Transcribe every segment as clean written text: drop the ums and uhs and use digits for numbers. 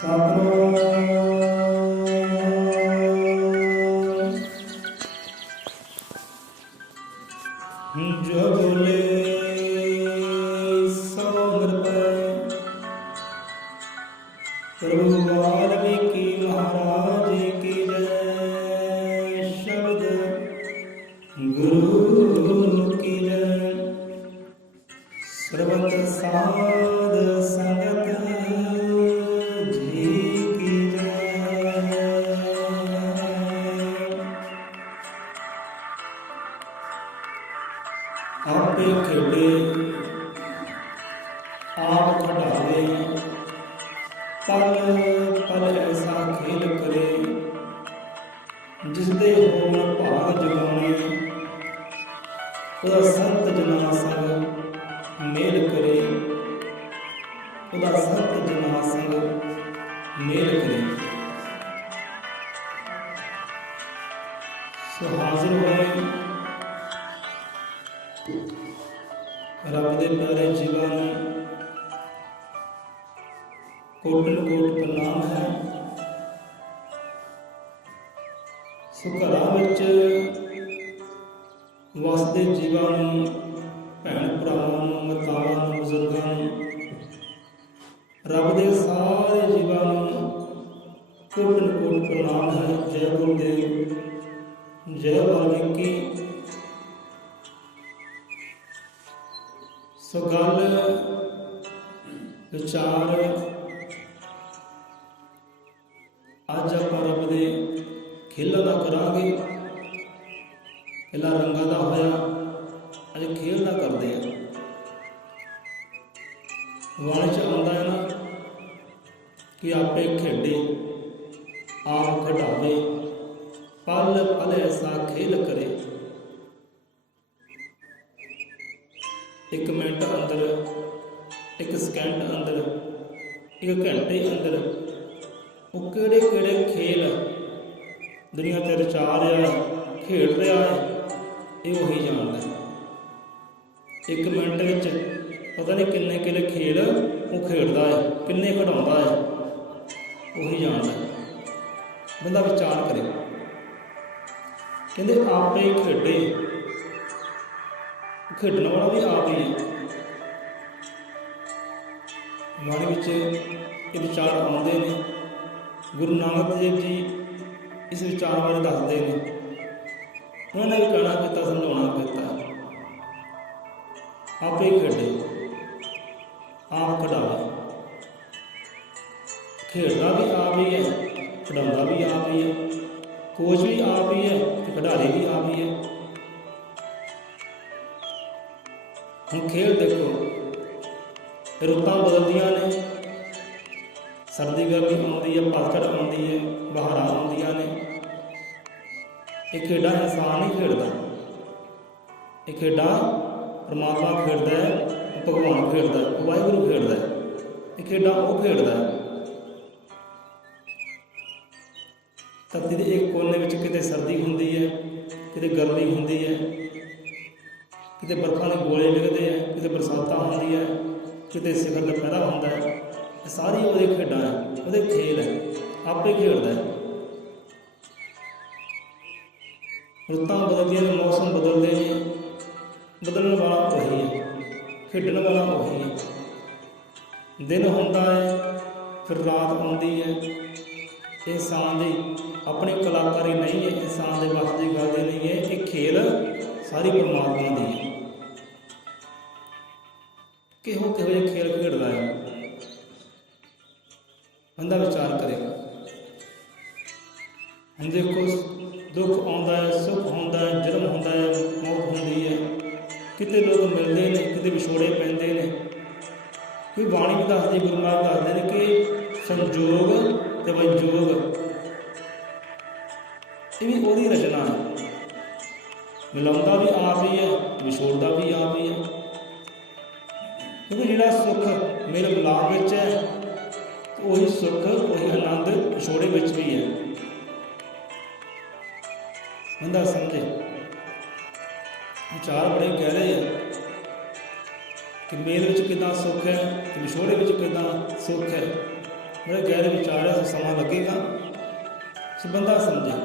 जो बोले सो मृत प्रभु वाल्मीकि महाराज की जय। शब्द गुरु की जय। सर्वत साध संगत जी की जय। आपे खेले आप खड़ावे पल पल ऐसा खेल करे जिसदे होण भाग जगाने ਉਹਦਾ ਸੰਤ ਜਨਾਂ ਸੰਗ ਮੇਲ ਕਰੇ ਉਹਦਾ ਸੰਤ ਜਨਾਂ ਸੰਗ ਮੇਲ ਕਰੇ। ਸੋ ਹਾਜ਼ਰ ਹੋਏ ਰੱਬ ਦੇ ਪਿਆਰੇ ਜੀਵਾਂ ਨੂੰ ਕੋਟਨ ਕੋਟ ਪ੍ਰਣਾਮ ਹੈ। ਸੋ ਘਰਾਂ ਵਿੱਚ ਵਸਦੇ ਜੀਵਾਂ ਨੂੰ, ਭੈਣ ਭਰਾਵਾਂ ਨੂੰ, ਮਾਤਾਵਾਂ ਨੂੰ, ਬਜ਼ੁਰਗਾਂ ਨੂੰ, ਰੱਬ ਦੇ ਸਾਰੇ ਜੀਵਾਂ ਨੂੰ ਕੋਟਨ ਕੋਟ ਪ੍ਰਣਾਮ ਹੈ। ਜੈ ਗੁਰਦੇਵ, ਜੈ ਵਾਲਮੀਕੀ। ਸੋ ਗੱਲ ਵਿਚਾਰ ਅੱਜ ਆਪਾਂ ਰੱਬ ਦੇ ਖੇਲਾਂ ਦਾ ਕਰਾਂਗੇ। ਪਹਿਲਾਂ ਰੰਗਾਂ ਦਾ ਹੋਇਆ, ਅੱਜ ਖੇਲ ਦਾ ਕਰਦੇ ਆ। ਵਾਣ 'ਚ ਆਉਂਦਾ ਹੈ ਨਾ ਕਿ ਆਪੇ ਖੇਡੇ ਆਪ ਖਿਡਾਵੇ ਪਲ ਪਲ ਐਸਾ ਖੇਲ ਕਰੇ। 1 ਮਿੰਟ ਅੰਦਰ, 1 ਸਕਿੰਟ ਅੰਦਰ, 1 ਘੰਟੇ ਅੰਦਰ ਉਹ ਕਿਹੜੇ ਕਿਹੜੇ ਖੇਲ ਦੁਨੀਆ ਤੇ ਰਚਾ ਰਿਹਾ ਹੈ, ਖੇਡ ਰਿਹਾ ਹੈ, ਇਹ ਉਹੀ ਜਾਣਦਾ ਹੈ। 1 ਮਿੰਟ ਵਿੱਚ ਪਤਾ ਨਹੀਂ ਕਿੰਨੇ ਕਿੰਨੇ ਖੇਲ ਉਹ ਖੇਡਦਾ ਹੈ, ਕਿੰਨੇ ਖਿਡਾਉਂਦਾ ਹੈ, ਉਹੀ ਜਾਣਦਾ ਹੈ। ਬੰਦਾ ਵਿਚਾਰ ਕਰੇ। ਕਹਿੰਦੇ ਆਪੇ ਖੇਡੇ, ਖੇਡਣ ਵਾਲਾ ਵੀ ਆਪ ਹੀ ਹੈ। ਮਨ ਵਿੱਚ ਇਹ ਵਿਚਾਰ ਆਉਂਦੇ ਨੇ। ਗੁਰੂ ਨਾਨਕ ਦੇਵ ਜੀ ਇਸ ਵਿਚਾਰ ਬਾਰੇ ਦੱਸਦੇ ਨੇ। ਉਹਨਾਂ ਨੇ ਵੀ ਕਹਿਣਾ ਕੀਤਾ, ਸਮਝਾਉਣਾ ਕੀਤਾ। ਆਪੇ ਖੇਡੇ ਆਪ ਖਿਡਾਵੇ। ਖੇਡਦਾ ਵੀ ਆਪ ਹੀ ਹੈ, ਖਿਡਾਉਂਦਾ ਵੀ ਆਪ ਹੀ ਹੈ, ਕੋਚ ਵੀ ਆਪ ਹੀ ਹੈ ਤੇ ਖਿਡਾਰੀ ਵੀ ਆਪ ਹੀ ਹੈ। ਹੁਣ ਖੇਡ ਦੇਖੋ, ਰੁੱਤਾਂ ਬਦਲਦੀਆਂ ਨੇ। ਸਰਦੀ ਗਰਮੀ ਆਉਂਦੀ ਹੈ, ਪਤਝੜ ਆਉਂਦੀ ਹੈ, ਬਹਾਰਾਂ ਆਉਂਦੀਆਂ ਨੇ। ਇਹ ਖੇਡਾਂ ਇਨਸਾਨ ਨਹੀਂ ਖੇਡਦਾ, ਇਹ ਖੇਡਾਂ ਪਰਮਾਤਮਾ ਖੇਡਦਾ ਹੈ, ਭਗਵਾਨ ਖੇਡਦਾ ਹੈ, ਵਾਹਿਗੁਰੂ ਖੇਡਦਾ ਹੈ। ਇਹ ਖੇਡਾਂ ਉਹ ਖੇਡਦਾ ਹੈ। ਧਰਤੀ ਦੇ ਇੱਕ ਕੋਨੇ ਵਿੱਚ ਕਿਤੇ ਸਰਦੀ ਹੁੰਦੀ ਹੈ, ਕਿਤੇ ਗਰਮੀ ਹੁੰਦੀ ਹੈ, ਕਿਤੇ ਬਰਫਾਂ ਦੇ ਗੋਲੇ ਡਿੱਗਦੇ ਹੈ, ਕਿਤੇ ਬਰਸਾਤਾਂ ਹੁੰਦੀ ਹੈ, ਕਿਤੇ ਸਿਖਰ ਦੁਪਹਿਰਾ ਹੁੰਦਾ ਹੈ। ਇਹ ਸਾਰੀ ਉਹਦੇ ਖੇਡਾਂ ਹੈ, ਉਹਦੇ ਖੇਲ ਹੈ, ਆਪੇ ਖੇਡਦਾ ਹੈ। ਰੁੱਤਾਂ ਬਦਲਦੀਆਂ ਨੇ, ਮੌਸਮ ਬਦਲਦੇ ਨੇ, ਬਦਲਣ ਵਾਲਾ ਉਹੀ ਹੈ, ਖੇਡਣ ਵਾਲਾ ਉਹੀ ਹੈ। ਦਿਨ ਹੁੰਦਾ ਹੈ, ਫਿਰ ਰਾਤ ਆਉਂਦੀ ਹੈ। ਇਨਸਾਨ ਦੀ ਆਪਣੀ ਕਲਾਕਾਰੀ ਨਹੀਂ ਹੈ, ਇਨਸਾਨ ਦੇ ਵੱਸ ਦੀ ਗੱਲ ਨਹੀਂ ਹੈ। ਇਹ ਖੇਲ ਸਾਰੀ ਪਰਮਾਤਮਾ ਦੀ ਹੈ। ਕਿਹੋ ਜਿਹੇ ਖੇਲ ਖੇਡਦਾ ਹੈ, ਬੰਦਾ ਵਿਚਾਰ ਕਰੇਗਾ। ਹੁਣ ਦੇਖੋ, ਦੁੱਖ ਆਉਂਦਾ ਹੈ, ਸੁੱਖ ਹੁੰਦਾ ਹੈ, ਜਨਮ ਹੁੰਦਾ ਹੈ, ਮੌਤ ਹੁੰਦੀ ਹੈ। ਕਿਤੇ ਲੋਕ ਮਿਲਦੇ ਨੇ, ਕਿਤੇ ਵਿਛੋੜੇ ਪੈਂਦੇ ਨੇ। ਕੋਈ ਬਾਣੀ ਵੀ ਦੱਸਦੀ, ਗੁਰੂ ਮਹਾਰਾਜ ਦੱਸਦੇ ਨੇ ਕਿ ਸੰਜੋਗ ਤੇ ਵਿਜੋਗ ਇਹ ਵੀ ਉਹਦੀ ਰਚਨਾ ਹੈ। ਮਿਲਾਉਂਦਾ ਵੀ ਆਪ ਹੀ ਹੈ, ਵਿਛੋੜਦਾ ਵੀ ਆਪ ਹੀ ਹੈ। ਕਿਉਂਕਿ ਜਿਹੜਾ ਸੁੱਖ ਮੇਰੇ ਮਿਲਾਪ ਵਿੱਚ ਹੈ, ਉਹੀ ਸੁੱਖ, ਉਹੀ ਆਨੰਦ ਵਿਛੋੜੇ ਵਿੱਚ ਵੀ ਹੈ। ਬੰਦਾ ਸਮਝੇ। ਵਿਚਾਰ ਬੜੇ ਗਹਿਰੇ ਆ ਕਿ ਮੇਲ ਵਿੱਚ ਕਿੱਦਾਂ ਸੁੱਖ ਹੈ ਤੇ ਵਿਛੋੜੇ ਵਿੱਚ ਕਿੱਦਾਂ ਸੁੱਖ ਹੈ। बड़े गहरे विचार है, समा लगेगा सो बंदा समझे।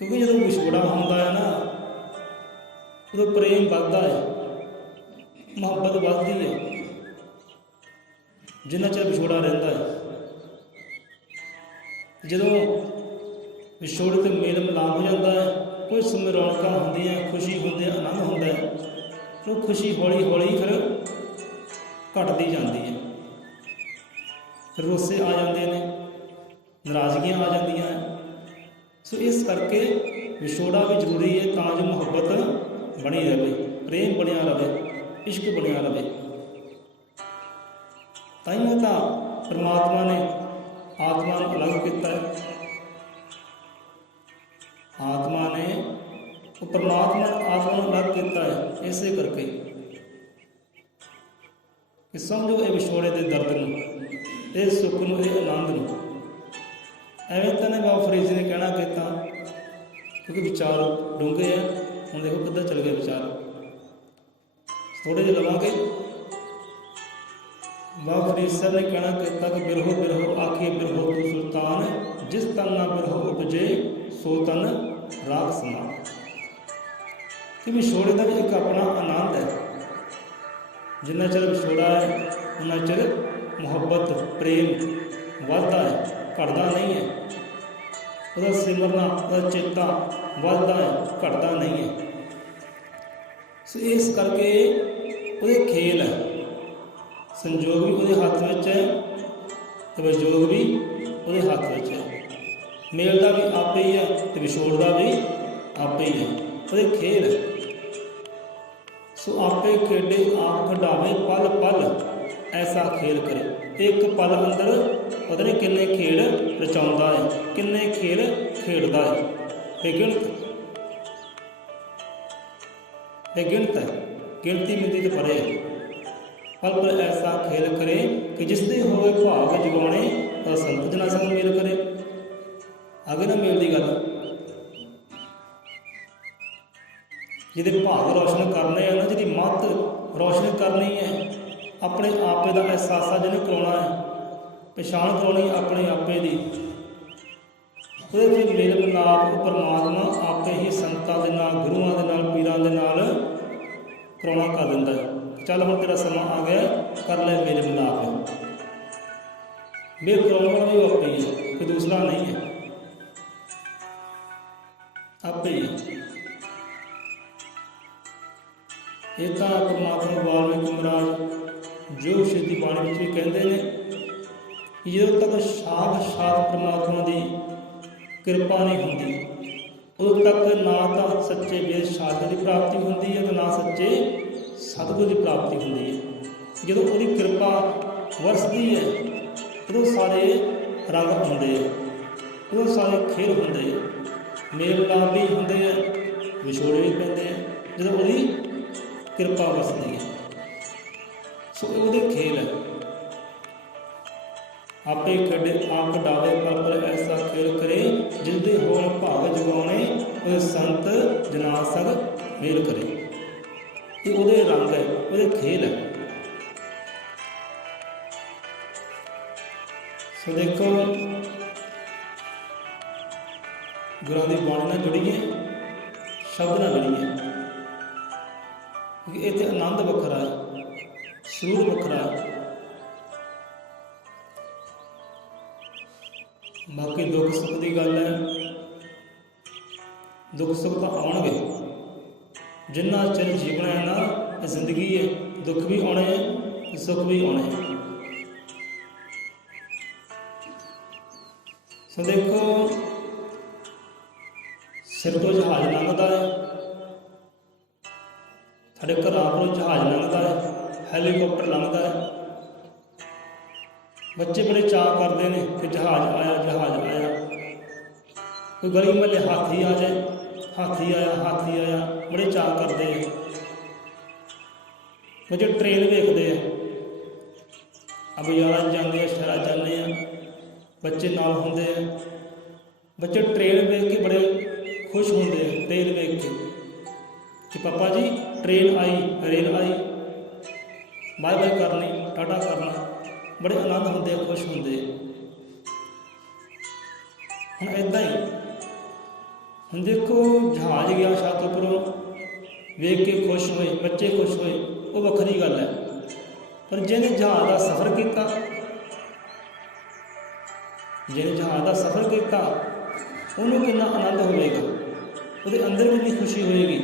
क्योंकि जो विछोड़ा होता है ना उदों प्रेम बढ़ता है, मुहब्बत बढ़ती है। जिन्ना चਿਰ विछोड़ा रहता है, ਜਦੋਂ ਵਿਛੋੜੇ ਤੇ ਮੇਲ ਮਿਲਾਪ ਹੋ ਜਾਂਦਾ ਹੈ, ਕੋਈ ਸਮੇਂ ਰੌਣਕਾਂ ਹੁੰਦੀਆਂ, ਖੁਸ਼ੀ ਹੁੰਦੀ, ਆਨੰਦ ਹੁੰਦਾ ਹੈ, ਉਹ ਖੁਸ਼ੀ ਹੌਲੀ ਹੌਲੀ ਫਿਰ ਘਟਦੀ ਜਾਂਦੀ ਹੈ। ਫਿਰ ਰੋਸੇ ਆ ਜਾਂਦੇ ਨੇ, ਨਾਰਾਜ਼ਗੀਆਂ ਆ ਜਾਂਦੀਆਂ। ਸੋ ਇਸ ਕਰਕੇ ਵਿਛੋੜਾ ਵੀ ਜ਼ਰੂਰੀ ਹੈ ਤਾਂ ਜੋ ਮੁਹੱਬਤ ਬਣੀ ਰਹੇ, ਪ੍ਰੇਮ ਬਣਿਆ ਰਹੇ, ਇਸ਼ਕ ਬਣਿਆ ਰਹੇ। ਤਾਈਓ ਤਾਂ ਪਰਮਾਤਮਾ ਨੇ आत्मा को अलग किया है। आत्मा ने वो परमात्मा आत्मा को अलग किया है इसे करके कि समझो ये विछोड़े के दर्द को, ये सुख को, ये आनंद को। एवं तो नहीं बाबा फरीद जी ने कहना किया, क्योंकि विचार डूंगे है। हम देखो किधर चल गए विचार, थोड़े जे लवांगे। बाबा फरीद साहब ने कहना कहता कि बिरहो बिरहो आखिए बिरहो तू सुल्तान, जिस तन ना बिरहो उपजे सो तन राग समान। कि विछोड़े का भी एक अपना आनंद है। जिन्ना चਿਰ विछोड़ा है उन्ना चਿਰ मुहब्बत प्रेम बढ़ता है, घटता नहीं है। उसका सिमरना, उसका चेता बढ़ता है, घटता नहीं है। सो इस करके वो खेल है। संजोग भी वो हाथ में है तो विजोग भी वो हाथ में है। मेल का भी आपे ही है तो विछोड़ का भी आपे ही है, वो खेल है। सो आपे खेडे आप खिडावे पल पल ऐसा खेल करे। एक पल अंदर पता नहीं किन्ने खेल रचाउंदा है, किन्ने खेल खेडदा है। बेगिणत बेगिणत है, गिनती मिलती तो परे है। पल पल ऐसा खेल करे कि जिसदे होवे भाग जगाने तो संत जना संग मेल करे। आगे ना मेल की गल, जिहदे भाग रोशन करने हैं ना, जिहदी मत रोशन करनी है, अपने आपे का एहसास जिन्हें करवाना है, पछाण करवानी अपने आपे की, वो मेल मिलाप परमात्मा आपे ही संतां दे नाल, गुरुआं दे नाल, पीरां दे नाल करवाना कर दिंदा है। चल हम तेरा समा आ गया, कर ले मेल मिलाप। मेल करवाने वाला भी आपे ही है, कोई दूसरा नहीं है, आपे ही है। ये तो परमात्मा वाल्मीकि महाराज जो शहीदी बाणी में भी कहते हैं, जो तक साक्षात परमात्मा की कृपा नहीं होती उदों तक ना तो सच्चे वेद शास्त्र की प्राप्ति होती है, तो ना सच्चे सतगुर की प्राप्ति होती है। जो उसकी कृपा वरसती है उदों सारे रंग होंगे, उदों सारे खेल होंगे, मेल मिलाप भी होंगे हैं, विछोड़े भी पैंदे हैं जो उसकी कृपा वरसती है। सो वो खेल है। आपे खेडे आप डावे पल पल ऐसा खेल करे, जिसदे होण भाग जगाने वो संत जना संग मेल करे। ये वो रंग है, वो खेल है। सो देखो गुरुआं दी बाणी नाल जुड़िए, शब्द नाल जुड़िए, क्योंकि इत्थे आनंद वखरा है, सुरूर वखरा है। बाकी दुख सुख की गल है, दुख सुख तो आउणगे, जिन्ना चिर जीवना है ना जिंदगी है, दुख भी आने हैं सुख भी आने हैं। सो देखो सिर तो जहाज लंघता है, साढ़े घरों को जहाज लंघता है, हैलीकॉप्टर लंघता है। बच्चे बड़े चाह करते हैं कि जहाज आया, जहाज आया। कोई गली महल्ले हाथी आ जाए, हाथी आया, हाथी आया, बड़े चाह करते हैं। बच्चे ट्रेन देखते हैं, अब बाजारां जाते हैं, शहर जाते हैं, बच्चे नाल होंदे हैं। बच्चे ट्रेन वेख के बड़े खुश होंदे हैं, ट्रेन वेख के कि पापा जी ट्रेन आई, रेल आई, बाय बाय करनी, टाटा करना। बड़े आनंद होंदे, खुश होंदे। हुण इदां ही हुण देखो जहाज गया छत उपरों, वेख के खुश होए, बच्चे खुश होए, वो वखरी गल है। पर जिन्हें जहाज का सफ़र किया, जिन्हें जहाज का सफ़र किया, उन्होंने कितना आनंद होएगा, वो अंदर भी नहीं खुशी होएगी,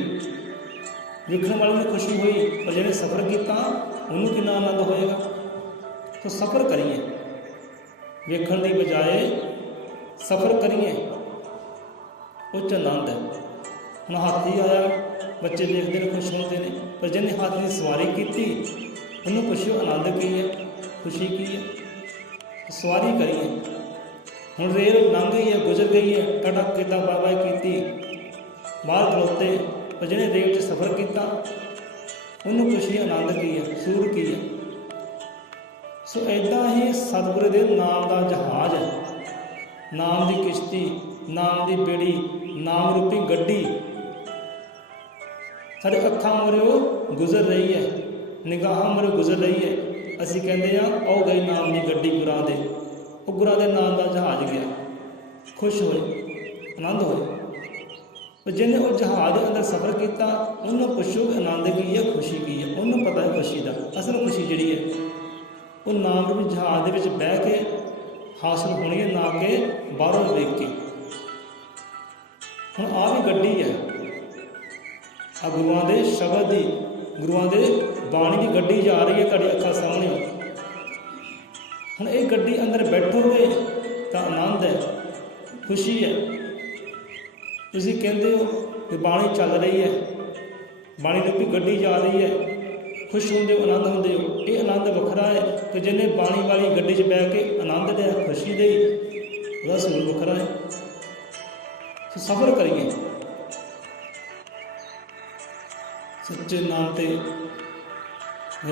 देखने वाले में खुशी हुई, पर जिन्हें सफ़र किया उन्होंने कितना आनंद होएगा। तो सफ़र करिए, वेखण की बजाय सफ़र करिए, उच्च आनंद है। हम हाथी आया, बच्चे देखते हैं, खुश होते हैं, पर जिन्हें हाथी की सवारी की उन्होंने खुशी आनंद की है, खुशी की है। सवारी करिए। हुण रेल लंघ गई है, गुजर गई है, टाटा किता बाय बाय की, बाहर खलोते, पर जिन्हें रेल से सफ़र किया उन्होंने खुशी आनंद की है, सूर की है। सो इदा ही सतगुरु के नाम का जहाज है, नाम की किश्ती, नाम की बेड़ी, नाम रूपी गड्डी साढ़े अखां मुहरे गुजर रही है, निगाह मुहरे गुजर रही है। असीं कहते हैं आओ गई नाम की गड्डी गुरां दे, वो गुरां दे नाम का जहाज गया, खुश होए, आनंद होए। तो जिन्हें वो जहाज के अंदर सफ़र किया उन्होंने पुछो आनंद की है, खुशी की है, उन्होंने पता है खुशी का असल खुशी जी है वो नाम रूपी जहाज के बह के हासिल होनी है, ना कि बाहरों देख के। हुण आ भी गड्डी है, आ गुरुआं दे शब्द की, गुरुआं दे बाणी की गड्डी जा रही है, तुहाडी अखां सामने। हुण ये गड्डी अंदर बैठोगे तो आनंद है, खुशी है। तुसीं कहंदे हो कि बाणी चल रही है, बाणी रूपी गड्डी जा रही है, खुश होंदे हो, आनंद होंदे हो। ये आनंद वखरा है कि जिन्हें बाणी वाली गड्डी 'च बह के आनंद लिया, खुशी दी, वह सूर वखरा है। तो सफ़र करिए सच्चे नाम ते,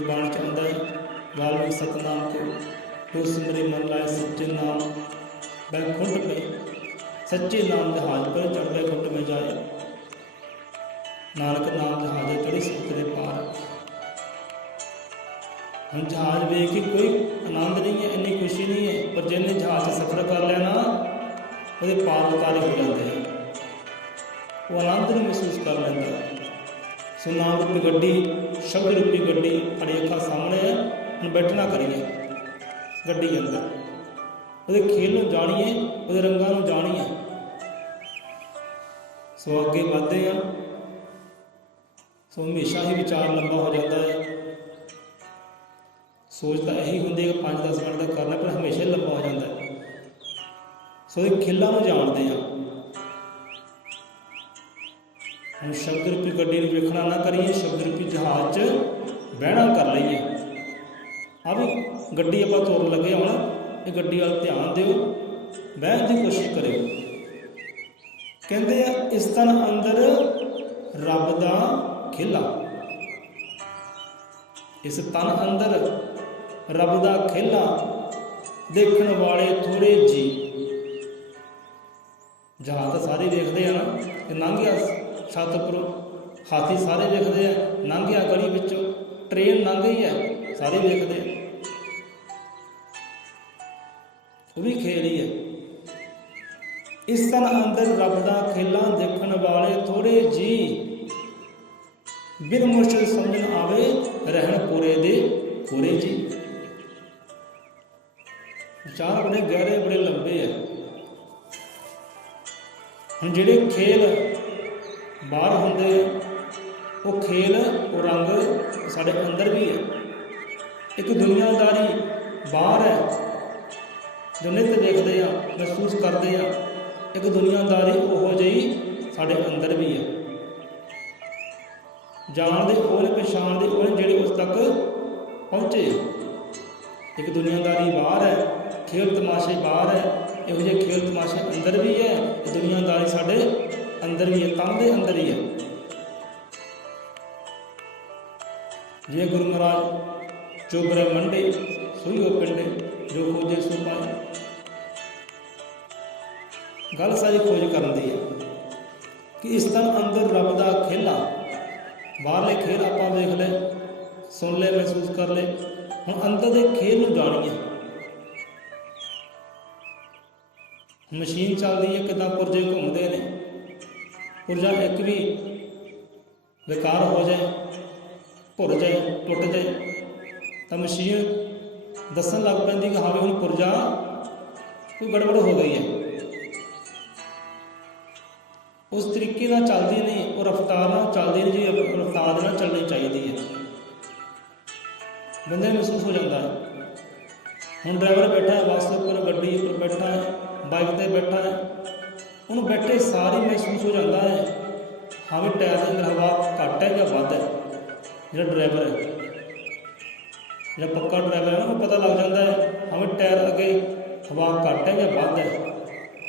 बाणी च आंदा है वाल्मीकि सतनाम को तो सिमरे मन लाए सच्चे नाम बैकुंठ में, सच्चे नाम जहाज पर चढ़ बैकुंठ में जाए, नानक नाम जहाज चढ़ी समुद्रे पार। हम जहाज वेख के कोई आनंद नहीं है, इन्नी खुशी नहीं है, पर जिन्हें जहाज से सफ़र कर लिया ना वो पार उतारे हो जाते हैं, वो आनंद नहीं महसूस कर लेता। सो नाम रूपी गड्डी, शब्द रूपी गड्डी साड़ी अखा सामने है। हम बैठना करिए गड्डी के अंदर, वो खेल में जानिए, वो रंगों में जानिए। सो अगे बढ़ते हैं, सो हमेशा ही विचार लंबा हो जाता है। सोच तो यही होंगी कि 5-10 मिनट का करना, पर हमेशा ही लंबा हो जाता है। सो ये खिल्लां नूं जानते हैं। हम शब्द रूपी गड्डी नूं वेखना ना करिए, शब्द रूपी जहाज च बहना कर लीए। आ भी गड्डी आपां तोड़न लगे हुण, ये गड्डी वाल ध्यान दिओ, बहन की कोशिश करिओ। कहते हैं इस तन अंदर रब दा खिला, इस तन अंदर रब दा खेला, देखण वाले थोड़े जी। जहाज तो सारे देखते हैं ना कि लंघ गया छत उपरों, हाथी सारे देखते हैं लंघ गया गली विचों, ट्रेन लंघ गई है सारे देखते हैं, वो भी खेल ही है। इस तन अंदर रब दा खेला, देखण वाले थोड़े जी, बिन मुश्किल समझन आवे, रहन पूरे दे पूरे जी। विचार बड़े गहरे, बड़े लंबे है। हम जिहड़े खेल बाहर होंदे वो खेल वो रंग साढ़े अंदर भी है। एक दुनियादारी बाहर है जो नित देखते हैं, महसूस करते हैं। एक दुनियादारी उहो जी साढ़े अंदर भी है। जानते उन्हें, पछाणते उन्हें जिहड़े उस तक पहुँचे। एक दुनियादारी बाहर है, खेल तमाशे बाहर है, इहो जिहे खेल तमाशे अंदर भी है। दुनियादारी साढ़े अंदर भी है, तन दे अंदर ही है। जिवें गुरु महाराज जो ब्रह्मंडे सोई हो पिंडे, जो खोजे सो पाए। गल सारी खोज करन दी है कि इस तन अंदर रब दा खेला। बाहरले खेल आपां देख ले, सुन ले, महसूस कर ले। हुण अंदर दे खेल नूं जाणीए। ਮਸ਼ੀਨ ਚੱਲਦੀ ਹੈ, ਕਿੱਦਾਂ ਪੁਰਜੇ ਘੁੰਮਦੇ ਨੇ। ਪੁਰਜਾ ਇੱਕ ਵੀ ਬੇਕਾਰ ਹੋ ਜਾਏ, ਭੁਰ ਜਾਏ, ਟੁੱਟ ਜਾਏ ਤਾਂ ਮਸ਼ੀਨ ਦੱਸਣ ਲੱਗ ਪੈਂਦੀ ਕਿ ਹਾਂ ਵੀ ਹੁਣ ਪੁਰਜਾ ਕੋਈ ਗੜਬੜ ਹੋ ਗਈ ਹੈ। ਉਸ ਤਰੀਕੇ ਨਾਲ ਚੱਲਦੀ ਨਹੀਂ, ਉਹ ਰਫਤਾਰ ਨਾਲ ਚੱਲਦੀ ਨਹੀਂ ਜੀ ਰਫਤਾਰ ਨਾਲ ਚੱਲਣੀ ਚਾਹੀਦੀ ਹੈ। ਬੰਦੇ ਨੂੰ ਮਹਿਸੂਸ ਹੋ ਜਾਂਦਾ ਹੈ। ਹੁਣ ਡਰਾਈਵਰ ਬੈਠਾ ਹੈ ਬੱਸ ਉੱਪਰ, ਗੱਡੀ ਉੱਪਰ ਬੈਠਾ ਹੈ, ਬਾਈਕ 'ਤੇ ਬੈਠਾ ਹੈ, ਉਹਨੂੰ ਬੈਠੇ ਸਾਰੀ ਮਹਿਸੂਸ ਹੋ ਜਾਂਦਾ ਹੈ ਹਾਂ ਵੀ ਟਾਇਰ ਦੇ ਅੰਦਰ ਹਵਾ ਘੱਟ ਹੈ ਜਾਂ ਵੱਧ ਹੈ। ਜਿਹੜਾ ਡਰਾਈਵਰ ਹੈ, ਜਿਹੜਾ ਪੱਕਾ ਡਰਾਈਵਰ ਹੈ, ਉਹਨੂੰ ਪਤਾ ਲੱਗ ਜਾਂਦਾ ਹੈ ਹਾਂ ਵੀ ਟਾਇਰ ਅੱਗੇ ਹਵਾ ਘੱਟ ਹੈ ਜਾਂ ਵੱਧ ਹੈ,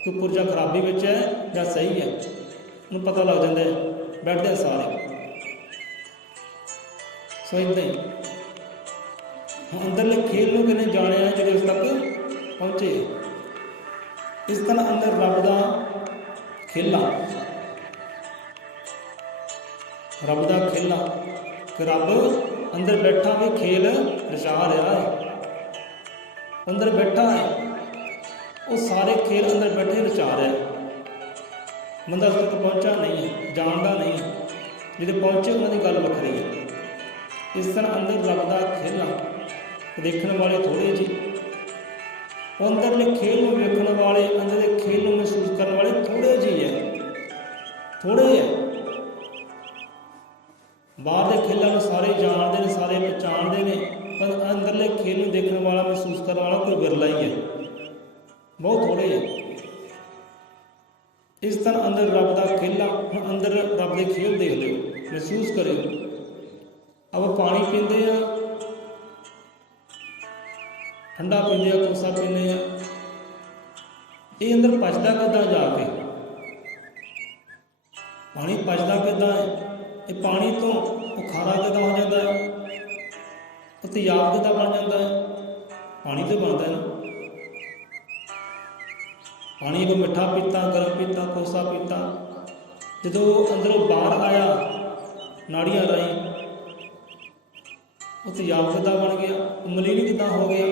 ਕਿ ਪੁਰਜਾ ਖਰਾਬੀ ਵਿੱਚ ਹੈ ਜਾਂ ਸਹੀ ਹੈ। ਉਹਨੂੰ ਪਤਾ ਲੱਗ ਜਾਂਦਾ ਹੈ ਬੈਠਦੇ ਸਾਰੇ। ਸੋ ਇੱਦਾਂ ਹੀ ਹੁਣ ਅੰਦਰਲੇ ਖੇਲ ਨੂੰ ਕਿਹਨੇ ਜਾਣਿਆ ਜਿਹੜੇ ਉਸ ਤੱਕ ਪਹੁੰਚੇ। ਇਸ ਤਰ੍ਹਾਂ ਅੰਦਰ ਰੱਬ ਦਾ ਖੇਲਾ, ਰੱਬ ਦਾ ਖੇਲਾ ਕਿ ਰੱਬ ਅੰਦਰ ਬੈਠਾ ਵੀ ਖੇਲ ਰਚਾ ਰਿਹਾ ਹੈ। ਅੰਦਰ ਬੈਠਾ ਹੈ, ਉਹ ਸਾਰੇ ਖੇਲ ਅੰਦਰ ਬੈਠੇ ਰਚਾ ਰਿਹਾ ਹੈ। ਬੰਦਾ ਉਸ ਤੱਕ ਪਹੁੰਚਾ ਨਹੀਂ ਹੈ, ਜਾਣਦਾ ਨਹੀਂ ਹੈ, ਜਿਹੜੇ ਪਹੁੰਚੇ ਉਹਨਾਂ ਦੀ ਗੱਲ ਵੱਖਰੀ ਹੈ। ਇਸ ਤਰ੍ਹਾਂ ਅੰਦਰ ਰੱਬ ਦਾ ਖੇਲਾ ਦੇਖਣ ਵਾਲੇ ਥੋੜ੍ਹੇ ਜਿਹੇ, ਅੰਦਰਲੇ ਖੇਲ ਨੂੰ ਵੇਖਣ ਵਾਲੇ, ਅੰਦਰ ਦੇ ਖੇਲ ਨੂੰ ਮਹਿਸੂਸ ਕਰਨ ਵਾਲੇ ਥੋੜ੍ਹੇ ਜਿਹੇ ਹੈ, ਥੋੜ੍ਹੇ ਹੈ। ਬਾਹਰ ਦੇ ਖੇਲਾਂ ਨੂੰ ਸਾਰੇ ਜਾਣਦੇ ਨੇ, ਸਾਰੇ ਪਛਾਣਦੇ ਨੇ, ਪਰ ਅੰਦਰਲੇ ਖੇਲ ਨੂੰ ਦੇਖਣ ਵਾਲਾ, ਮਹਿਸੂਸ ਕਰਨ ਵਾਲਾ ਕੋਈ ਵਿਰਲਾ ਹੀ ਹੈ, ਬਹੁਤ ਥੋੜ੍ਹੇ ਹੈ। ਇਸ ਤਰ੍ਹਾਂ ਅੰਦਰ ਰੱਬ ਦਾ ਖੇਲਾ, ਹੁਣ ਅੰਦਰ ਰੱਬ ਦੇ ਖੇਲ ਦੇਖ ਲਿਓ, ਮਹਿਸੂਸ ਕਰਿਓ। ਆਪਾਂ ਪਾਣੀ ਪੀਂਦੇ ਆ, ਠੰਡਾ ਪੀਂਦੇ ਆ, ਕੋਸਾ ਪੀਂਦੇ ਆ, ਇਹ ਅੰਦਰ ਪਚਦਾ ਕਿੱਦਾਂ ਜਾ ਕੇ? ਪਾਣੀ ਪਚਦਾ ਕਿੱਦਾਂ ਹੈ? ਇਹ ਪਾਣੀ ਤੋਂ ਉਹ ਖਾਰਾ ਕਿੱਦਾਂ ਹੋ ਜਾਂਦਾ ਹੈ? ਉਹ ਤੇਜ਼ਾਬ ਕਿੱਦਾਂ ਬਣ ਜਾਂਦਾ ਹੈ? ਪਾਣੀ ਤੋਂ ਬਣਦਾ ਹੈ ਨਾ। ਪਾਣੀ ਕੋ ਮਿੱਠਾ ਪੀਤਾ, ਗਰਮ ਪੀਤਾ, ਕੋਸਾ ਪੀਤਾ, ਜਦੋਂ ਅੰਦਰੋਂ ਬਾਹਰ ਆਇਆ ਨਾੜੀਆਂ ਰਾਹੀਂ, ਉਹ ਤੇਜ਼ਾਬ ਕਿੱਦਾਂ ਬਣ ਗਿਆ? ਉਹ ਮਲੀਨ ਕਿੱਦਾਂ ਹੋ ਗਿਆ?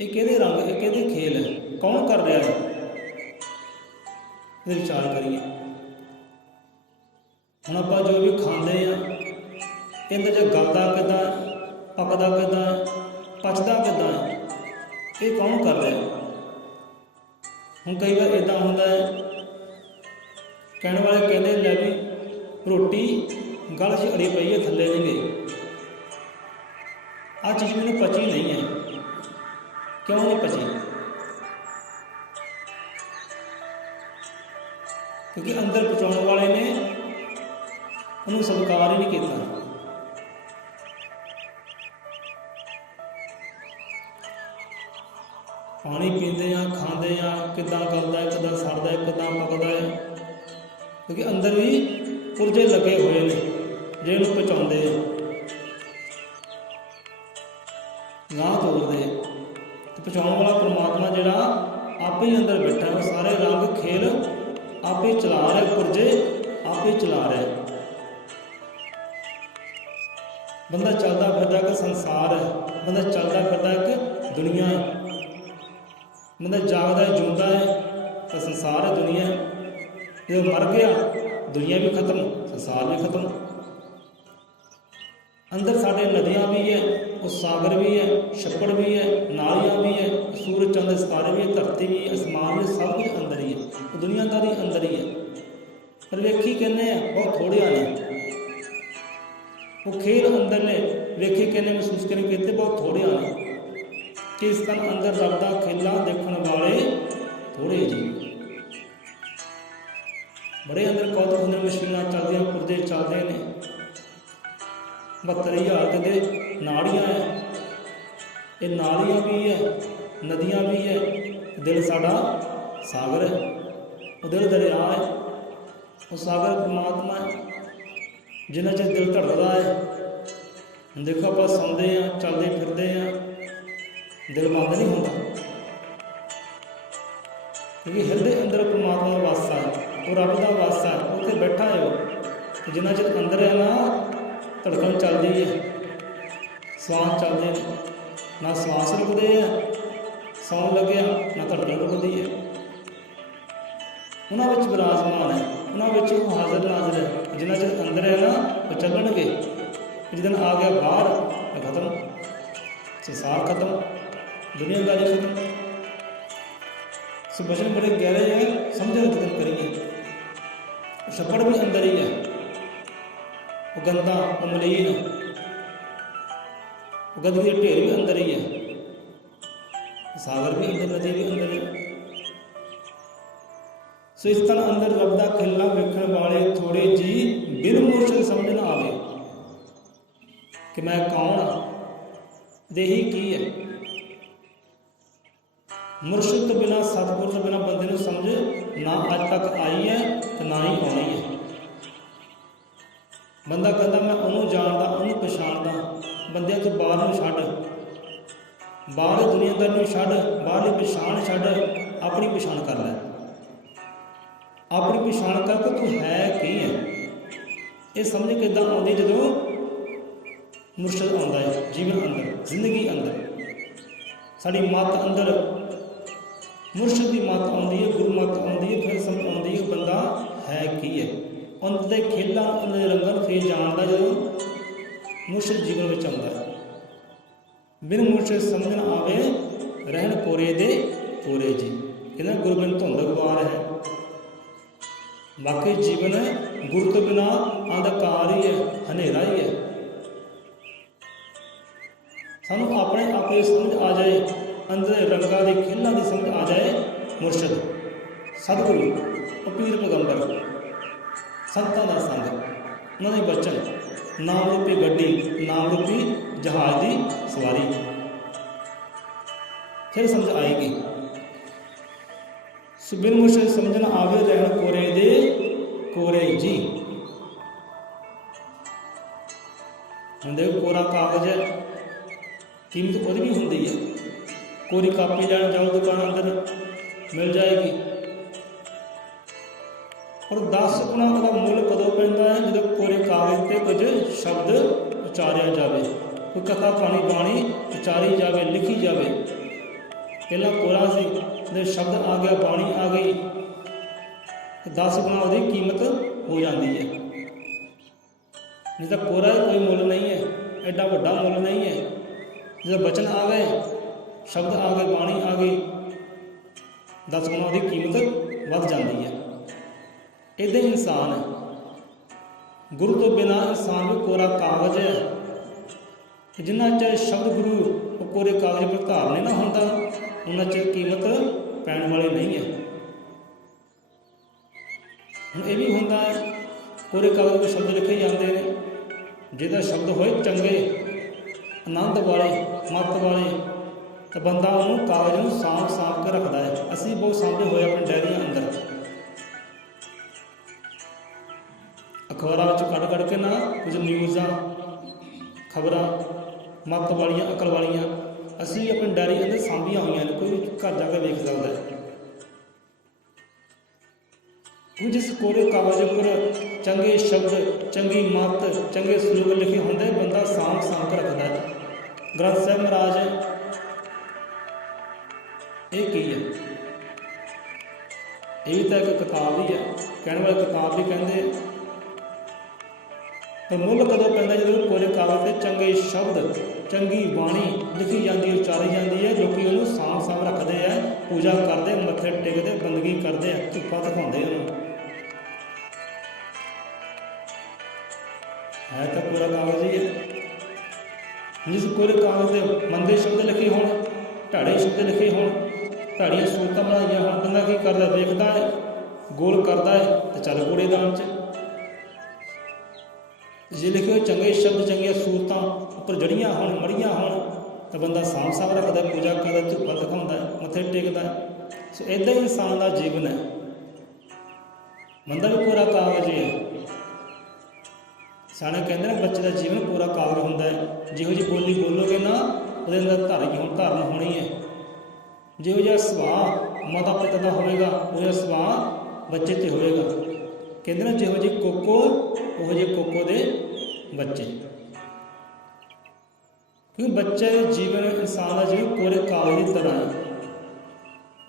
ਇਹ ਕਿਹਦੇ ਰੰਗ, ਇਹ ਕਿਹਦੇ ਖੇਲ ਹੈ? ਕੌਣ ਕਰ ਰਿਹਾ ਹੈ? ਇਹਦੇ ਵਿਚਾਰ ਕਰੀਏ। ਹੁਣ ਆਪਾਂ ਜੋ ਵੀ ਖਾਂਦੇ ਆ, ਇਹਦੇ 'ਚ ਗਲਦਾ ਕਿੱਦਾਂ, ਪੱਕਦਾ ਕਿੱਦਾਂ, ਪਚਦਾ ਕਿੱਦਾਂ ਹੈ? ਇਹ ਕੌਣ ਕਰ ਰਿਹਾ? ਹੁਣ ਕਈ ਵਾਰ ਇੱਦਾਂ ਹੁੰਦਾ ਹੈ, ਕਹਿਣ ਵਾਲੇ ਕਹਿੰਦੇ ਲੈ ਵੀ ਰੋਟੀ ਗਲ 'ਚ ਅੜੀ ਪਈ ਹੈ, ਥੱਲੇ ਨਹੀਂ ਗਈ, ਆਹ ਚੀਜ਼ ਮੈਨੂੰ ਪਚੀ ਨਹੀਂ ਹੈ। ਕਿਉਂ ਨਹੀਂ ਪਚੀ? ਕਿਉਂਕਿ ਅੰਦਰ ਪਹੁੰਚਾਉਣ ਵਾਲੇ ਨੇ ਉਹਨੂੰ ਸਵੀਕਾਰ ਹੀ ਨਹੀਂ ਕੀਤਾ। ਪਾਣੀ ਪੀਂਦੇ ਆ, ਖਾਂਦੇ ਆ, ਕਿੱਦਾਂ ਗਲਦਾ ਹੈ, ਕਿੱਦਾਂ ਸੜਦਾ ਹੈ, ਕਿੱਦਾਂ ਪੱਕਦਾ ਹੈ, ਕਿਉਂਕਿ ਅੰਦਰ ਵੀ ਪੁਰਜੇ ਲੱਗੇ ਹੋਏ ਨੇ ਜਿਹੜੇ ਇਹਨੂੰ ਪਹੁੰਚਾਉਂਦੇ ਆ, ਗਾਂਹ ਤੋਰਦੇ ਆ। ਪਹੁੰਚਾਉਣ ਵਾਲਾ ਪਰਮਾਤਮਾ ਜਿਹੜਾ ਆਪੇ ਹੀ ਅੰਦਰ ਬੈਠਾ, ਉਹ ਸਾਰੇ ਰੰਗ ਖੇਲ ਆਪੇ ਚਲਾ ਰਿਹਾ, ਪੁਰਜੇ ਆਪੇ ਚਲਾ ਰਿਹਾ। ਬੰਦਾ ਚੱਲਦਾ ਫਿਰਦਾ ਇੱਕ ਸੰਸਾਰ ਹੈ, ਬੰਦਾ ਚੱਲਦਾ ਫਿਰਦਾ ਇੱਕ ਦੁਨੀਆ ਹੈ, ਬੰਦਾ ਜਾਗਦਾ ਜਿਉਂਦਾ ਹੈ ਤਾਂ ਸੰਸਾਰ ਹੈ, ਦੁਨੀਆ ਹੈ। ਜਦੋਂ ਮਰ ਗਿਆ ਦੁਨੀਆ ਵੀ ਖਤਮ, ਸੰਸਾਰ ਵੀ ਖਤਮ। ਅੰਦਰ ਸਾਡੇ ਨਦੀਆਂ ਵੀ ਹੈ, ਉਹ ਸਾਗਰ ਵੀ ਹੈ, ਛੱਪੜ ਵੀ ਹੈ, ਨਾਲੀਆਂ ਵੀ ਹੈ, ਸੂਰਜ ਚੰਦ ਸਿਤਾਰੇ ਵੀ ਹੈ, ਧਰਤੀ ਵੀ, ਅਸਮਾਨ ਵੀ, ਸਭ ਕੁਝ ਅੰਦਰ ਹੀ ਹੈ, ਉਹ ਦੁਨੀਆਦਾਰੀ ਅੰਦਰ ਹੀ ਹੈ। ਪਰ ਵੇਖੀ ਕਹਿੰਦੇ ਆ ਬਹੁਤ ਥੋੜ੍ਹਿਆਂ ਨੇ, ਉਹ ਖੇਲ ਅੰਦਰਲੇ ਵੇਖੇ ਕਹਿੰਦੇ, ਮਹਿਸੂਸ ਕਰੇ ਕੀਤੇ ਬਹੁਤ ਥੋੜ੍ਹਿਆਂ ਨੇ। ਕਿ ਇਸ ਤਰ੍ਹਾਂ ਅੰਦਰ ਰੱਬ ਦਾ ਖੇਲਾ ਦੇਖਣ ਵਾਲੇ ਥੋੜ੍ਹੇ ਜੀ, ਬੜੇ ਅੰਦਰ ਕੌਤਕ ਹੁੰਦੇ, ਮਸ਼ੀਨਾਂ ਚੱਲਦੀਆਂ, ਪੁਰਜੇ ਚੱਲਦੇ ਨੇ, 72,000 ਕਹਿੰਦੇ ਨਾੜੀਆਂ ਹੈ। ਇਹ ਨਾਲੀਆਂ ਵੀ ਹੈ, ਨਦੀਆਂ ਵੀ ਹੈ, ਦਿਲ ਸਾਡਾ ਸਾਗਰ ਹੈ, ਉਹ ਦਿਲ ਦਰਿਆ ਹੈ, ਉਹ ਸਾਗਰ ਪਰਮਾਤਮਾ ਹੈ। ਜਿੰਨਾ ਚਿਰ ਦਿਲ ਧੜਕਦਾ ਹੈ, ਹੁਣ ਦੇਖੋ ਆਪਾਂ ਸੌਂਦੇ ਹਾਂ, ਚੱਲਦੇ ਫਿਰਦੇ ਹਾਂ, ਦਿਲ ਬੰਦ ਨਹੀਂ ਹੁੰਦਾ, ਕਿਉਂਕਿ ਹਿਰਦੇ ਅੰਦਰ ਪਰਮਾਤਮਾ ਦਾ ਵਾਸਾ ਹੈ, ਉਹ ਰੱਬ ਦਾ ਵਾਸਾ ਹੈ, ਉੱਥੇ ਬੈਠਾ ਹੈ ਉਹ। ਜਿੰਨਾ ਚਿਰ ਅੰਦਰ ਹੈ ਨਾ, ਧੜਕਣ ਚੱਲਦੀ ਹੈ, ਸਵਾਸ ਚੱਲਦੇ ਨੇ, ਨਾ ਸਵਾਸ ਰੁਕਦੇ ਆ, ਸੌਣ ਲੱਗਿਆ ਨਾ ਧੜਕਣ ਰੁਕਦੀ ਹੈ। ਉਹਨਾਂ ਵਿੱਚ ਵਿਰਾਜਮਾਨ ਹੈ, ਉਹਨਾਂ ਵਿੱਚ ਉਹ ਹਾਜ਼ਰ ਨਾਜ਼ਰ ਹੈ। ਜਿੰਨਾ ਚਿਰ ਅੰਦਰ ਹੈ ਨਾ ਉਹ ਚੱਲਣਗੇ, ਜਿਸ ਦਿਨ ਆ ਗਿਆ ਬਾਹਰ ਤਾਂ ਖਤਮ, ਸੰਸਾਰ ਖਤਮ, ਦੁਨੀਆਦਾਰੀ ਖਤਮ। ਸੋ ਬਚਨ ਬੜੇ ਗਹਿਰੇ ਹੈ, ਸਮਝਣ ਦੀ ਕਿਤੇ ਕਰੀਏ। ਛੱਪੜ ਵੀ ਅੰਦਰ ਹੀ ਹੈ, ਉਹ ਗੰਦਾ, ਉਹ ਮਲੀਨ, ਉਹ ਗੰਦਗੀ ਦੇ ਢੇਰ ਵੀ ਅੰਦਰ ਹੀ ਹੈ, ਸਾਗਰ ਵੀ ਅੰਦਰ, ਨਦੀ ਵੀ ਅੰਦਰ ਹੈ। ਸੋ ਇਸ ਤਨ ਅੰਦਰ ਰੱਬ ਦਾ ਖਿਲਣਾ ਵੇਖਣ ਵਾਲੇ ਥੋੜੇ ਜੀ ਬਿਨ ਮੁਰਸ਼ਦ ਸਮਝ ਨਾ ਆਵੇ ਕਿ ਮੈਂ ਕੌਣ ਹਾਂ, ਦੇਹੀ ਕੀ ਹੈ। ਮੁਰਸ਼ਦ ਤੋਂ ਬਿਨਾਂ, ਸਤਿਗੁਰ ਤੋਂ ਬਿਨਾਂ ਬੰਦੇ ਨੂੰ ਸਮਝ ਨਾ ਅੱਜ ਤੱਕ ਆਈ ਹੈ ਤੇ ਨਾ ਹੀ ਆਉਣੀ ਹੈ। ਬੰਦਾ ਕਹਿੰਦਾ ਮੈਂ ਉਹਨੂੰ ਜਾਣਦਾ, ਉਹਨੂੰ ਪਛਾਣਦਾ। ਬੰਦਿਆਂ ਤੋਂ ਬਾਹਰ ਨੂੰ ਛੱਡ, ਬਾਹਰ ਦੁਨੀਆਦਾਰੀ ਨੂੰ ਛੱਡ, ਬਾਹਰਲੀ ਪਛਾਣ ਛੱਡ, ਆਪਣੀ ਪਛਾਣ ਕਰ ਲੈ। ਆਪਣੀ ਪਛਾਣ ਕਰਕੇ ਤੂੰ ਹੈ ਕੀ ਹੈ। ਇਹ ਸਮਝ ਕਿੱਦਾਂ ਆਉਂਦੀ? ਜਦੋਂ ਮੁਰਸ਼ਦ ਆਉਂਦਾ ਹੈ ਜੀਵਨ ਅੰਦਰ, ਜ਼ਿੰਦਗੀ ਅੰਦਰ, ਸਾਡੀ ਮੱਤ ਅੰਦਰ ਮੁਰਸ਼ਦ ਦੀ ਮੱਤ ਆਉਂਦੀ ਹੈ, ਗੁਰੂ ਮੱਤ ਆਉਂਦੀ ਹੈ, ਫਿਰ ਸਮਝ ਆਉਂਦੀ ਹੈ ਬੰਦਾ ਹੈ ਕੀ ਹੈ। ਅੰਦਰ ਦੇ ਖੇਲਾਂ, ਅੰਦਰ ਦੇ ਰੰਗਾਂ ਨੂੰ ਫਿਰ ਜਾਣਦਾ ਜਦੋਂ ਮੁਰਸ਼ਦ ਜੀਵਨ ਵਿੱਚ ਆਉਂਦਾ ਹੈ। ਬਿਨ ਮੁਰਸ਼ਦ ਸਮਝ ਨਾ ਆਵੇ ਰਹਿਣ ਕੋਰੇ ਦੇ ਕੋਰੇ ਜੀ। ਕਹਿੰਦਾ ਗੁਰੂ ਬਿਨ ਧੁੰਦ ਗਵਾਰ ਹੈ। ਬਾਕੀ ਜੀਵਨ ਗੁਰੂ ਤੋਂ ਬਿਨਾਂ ਅੰਧਕਾਰ ਹੀ ਹੈ, ਹਨੇਰਾ ਹੀ ਹੈ। ਸਾਨੂੰ ਆਪਣੇ ਆਪੇ ਸਮਝ ਆ ਜਾਏ, ਅੰਦਰ ਦੇ ਰੰਗਾਂ ਦੀ ਖੇਲਾਂ ਦੀ ਸਮਝ ਆ ਜਾਏ। ਮੁਰਸ਼ਦ, ਸਤਿਗੁਰੂ, ਪੀਰ ਪੈਗੰਬਰ, ਸੰਤਾਂ ਦਾ ਸੰਗ, ਉਹਨਾਂ ਦੇ ਬਚਨ, ਨਾਮ ਰੂਪੀ ਗੱਡੀ, ਨਾਮ ਰੂਪੀ ਜਹਾਜ਼ ਦੀ ਸਵਾਰੀ, ਫਿਰ ਸਮਝ ਆਏਗੀ। ਸੋ ਬਿਨ ਮੁਰਸ਼ਦ ਸਮਝ ਨਾ ਆਵੇ ਰਹਿਣ ਕੋਰੇ ਦੇ ਕੋਰੇ ਜੀ। ਹੁਣ ਦੇਖੋ, ਕੋਰਾ ਕਾਗਜ਼ ਹੈ, ਕੀਮਤ ਉਹਦੀ ਵੀ ਹੁੰਦੀ ਹੈ। ਕੋਰੀ ਕਾਪੀ ਲੈਣ ਜਾਓ ਦੁਕਾਨ ਅੰਦਰ, ਮਿਲ ਜਾਏਗੀ, ਪਰ 10 ਗੁਣਾ ਉਹਦਾ ਮੁੱਲ ਕਦੋਂ ਪੈਂਦਾ ਹੈ? ਜਦੋਂ ਕੋਰੇ ਕਾਗਜ਼ 'ਤੇ ਕੁਝ ਸ਼ਬਦ ਉਚਾਰਿਆ ਜਾਵੇ, ਕੋਈ ਕਥਾ ਕਹਾਣੀ ਬਾਣੀ ਉਚਾਰੀ ਜਾਵੇ, ਲਿਖੀ ਜਾਵੇ। ਪਹਿਲਾਂ ਕੋਰਾ ਸੀ, ਜਦੋਂ ਸ਼ਬਦ ਆ ਗਿਆ, ਬਾਣੀ ਆ ਗਈ, 10 ਗੁਣਾ ਉਹਦੀ ਕੀਮਤ ਹੋ ਜਾਂਦੀ ਹੈ। ਨਹੀਂ ਤਾਂ ਕੋਰਾ ਕੋਈ ਮੁੱਲ ਨਹੀਂ ਹੈ, ਐਡਾ ਵੱਡਾ ਮੁੱਲ ਨਹੀਂ ਹੈ। ਜਦੋਂ ਬਚਨ ਆ ਗਏ, ਸ਼ਬਦ ਆ ਗਏ, ਬਾਣੀ ਆ ਗਈ, 10 ਗੁਣਾ ਉਹਦੀ ਕੀਮਤ ਵੱਧ ਜਾਂਦੀ ਹੈ। ਇੱਦਾਂ ਹੀ ਇਨਸਾਨ ਹੈ। ਗੁਰੂ ਤੋਂ ਬਿਨਾਂ ਇਨਸਾਨ ਵੀ ਕੋਰਾ ਕਾਗਜ਼ ਹੈ। ਜਿੰਨਾ ਚਿਰ ਸ਼ਬਦ ਗੁਰੂ ਉਹ ਕੋਰੇ ਕਾਗਜ਼ ਪਰ ਧਾਰ ਨਹੀਂ ਨਾ ਹੁੰਦਾ, ਉਹਨਾਂ ਚਿਰ ਕੀਮਤ ਪੈਣ ਵਾਲੀ ਨਹੀਂ ਹੈ। ਹੁਣ ਇਹ ਵੀ ਹੁੰਦਾ ਹੈ, ਕੋਰੇ ਕਾਗਜ਼ 'ਤੇ ਸ਼ਬਦ ਲਿਖੇ ਜਾਂਦੇ ਨੇ। ਜਿਹਦਾ ਸ਼ਬਦ ਹੋਏ ਚੰਗੇ, ਆਨੰਦ ਵਾਲੇ, ਮੱਤ ਵਾਲੇ, ਤਾਂ ਬੰਦਾ ਉਹਨੂੰ ਕਾਗਜ਼ ਨੂੰ ਸਾਂਭ ਕੇ ਰੱਖਦਾ ਹੈ। ਅਸੀਂ ਬਹੁਤ ਸਾਂਭੇ ਹੋਏ ਆਪਣੇ ਡਾਇਰੀਆਂ ਅੰਦਰ, ਅਖਬਾਰਾਂ ਵਿੱਚ ਕੱਢ ਕੇ ਨਾ ਕੁਝ ਨਿਊਜ਼ਾਂ, ਖਬਰਾਂ ਮੱਤ ਵਾਲੀਆਂ, ਅਕਲ ਵਾਲੀਆਂ, ਅਸੀਂ ਆਪਣੀ ਡਾਇਰੀ ਅੰਦਰ ਸਾਂਭੀਆਂ ਹੋਈਆਂ ਨੇ। ਕੋਈ ਘਰ ਜਾ ਕੇ ਵੇਖ ਸਕਦਾ ਹੈ। ਕੁਝ ਇਸ ਕੋਰੇ ਕਾਗਜ਼ ਉੱਪਰ ਚੰਗੇ ਸ਼ਬਦ, ਚੰਗੀ ਮੱਤ, ਚੰਗੇ ਸਲੋਕ ਲਿਖੇ ਹੁੰਦੇ, ਬੰਦਾ ਸਾਂਭ ਕੇ ਰੱਖਦਾ ਹੈ। ਗ੍ਰੰਥ ਸਾਹਿਬ ਮਹਾਰਾਜ ਇਹ ਕੀ ਹੈ? ਇਹ ਵੀ ਤਾਂ ਇੱਕ ਕਿਤਾਬ ਹੀ ਹੈ, ਕਹਿਣ ਵਾਲੇ ਕਿਤਾਬ ਵੀ ਕਹਿੰਦੇ। ਤਾਂ ਮੁੱਲ ਕਦੋਂ ਪੈਂਦਾ? ਜਦੋਂ ਕੋਰੇ ਕਾਗਜ਼ 'ਤੇ ਚੰਗੇ ਸ਼ਬਦ, ਚੰਗੀ ਬਾਣੀ ਲਿਖੀ ਜਾਂਦੀ, ਉਚਾਰੀ ਜਾਂਦੀ ਹੈ। ਲੋਕ ਉਹਨੂੰ ਸਾਂਭ ਰੱਖਦੇ ਆ, ਪੂਜਾ ਕਰਦੇ, ਮੱਥੇ ਟੇਕਦੇ, ਬੰਦਗੀ ਕਰਦੇ ਆ, ਧੁੱਪਾਂ ਦਿਖਾਉਂਦੇ ਉਹਨੂੰ। ਹੈ ਤਾਂ ਕੋਰਾ ਕਾਗਜ਼ ਹੀ ਹੈ। ਜਿਸ ਕੋਰੇ ਕਾਗਜ਼ 'ਤੇ ਮੰਦੇ ਸ਼ਬਦ ਲਿਖੇ ਹੋਣ, ਢਾੜੇ ਸ਼ਬਦ ਲਿਖੇ ਹੋਣ, ਢਾੜੀਆਂ ਸੂਰਤਾਂ ਬਣਾਈਆਂ ਹੋਣ, ਬੰਦਾ ਕੀ ਕਰਦਾ? ਵੇਖਦਾ ਹੈ, ਗੋਲ ਕਰਦਾ ਹੈ ਤੇ ਚੱਲ ਕੂੜੇਦਾਨ 'ਚ। ਜੇ ਲਿਖੇ ਹੋਏ ਚੰਗੇ ਸ਼ਬਦ, ਚੰਗੀਆਂ ਸੂਰਤਾਂ ਉੱਪਰ ਜੜੀਆਂ ਹੋਣ, ਮੜੀਆਂ ਹੋਣ, ਤਾਂ ਬੰਦਾ ਸਾਂਭ ਰੱਖਦਾ, ਪੂਜਾ ਕਰਦਾ, ਧੁੱਪਾਂ ਦਿਖਾਉਂਦਾ, ਮੱਥੇ ਟੇਕਦਾ। ਸੋ ਇੱਦਾਂ ਹੀ ਇਨਸਾਨ ਦਾ ਜੀਵਨ ਹੈ। ਬੰਦਾ ਵੀ ਕੋਰਾ ਕਾਗਜ਼ ਹੀ ਹੈ। ਸਿਆਣੇ ਕਹਿੰਦੇ ਨੇ ਬੱਚੇ ਦਾ ਜੀਵਨ ਕੋਰਾ ਕਾਗਜ਼ ਹੁੰਦਾ ਹੈ। ਜਿਹੋ ਜਿਹੀ ਬੋਲੀ ਬੋਲੋਗੇ ਨਾ, ਉਹਦੇ ਅੰਦਰ ਧਾਰਨ ਹੋਣੀ ਹੈ। ਜਿਹੋ ਜਿਹਾ ਸੁਭਾਅ ਮਾਤਾ ਪਿਤਾ ਦਾ ਹੋਵੇਗਾ, ਉਹ ਜਿਹਾ ਸੁਭਾਅ ਬੱਚੇ 'ਤੇ ਹੋਵੇਗਾ। ਕਹਿੰਦੇ ਨੇ ਜਿਹੋ ਜਿਹੀ ਕੋਕੋ, ਉਹੋ ਜਿਹੇ ਕੋਕੋ ਦੇ ਬੱਚੇ। ਕਿਉਂਕਿ ਬੱਚੇ ਜੀਵਨ, ਇਨਸਾਨ ਦਾ ਜੀਵਨ ਕੋਰੇ ਕਾਗਜ਼ ਦੀ ਤਰ੍ਹਾਂ ਹੈ।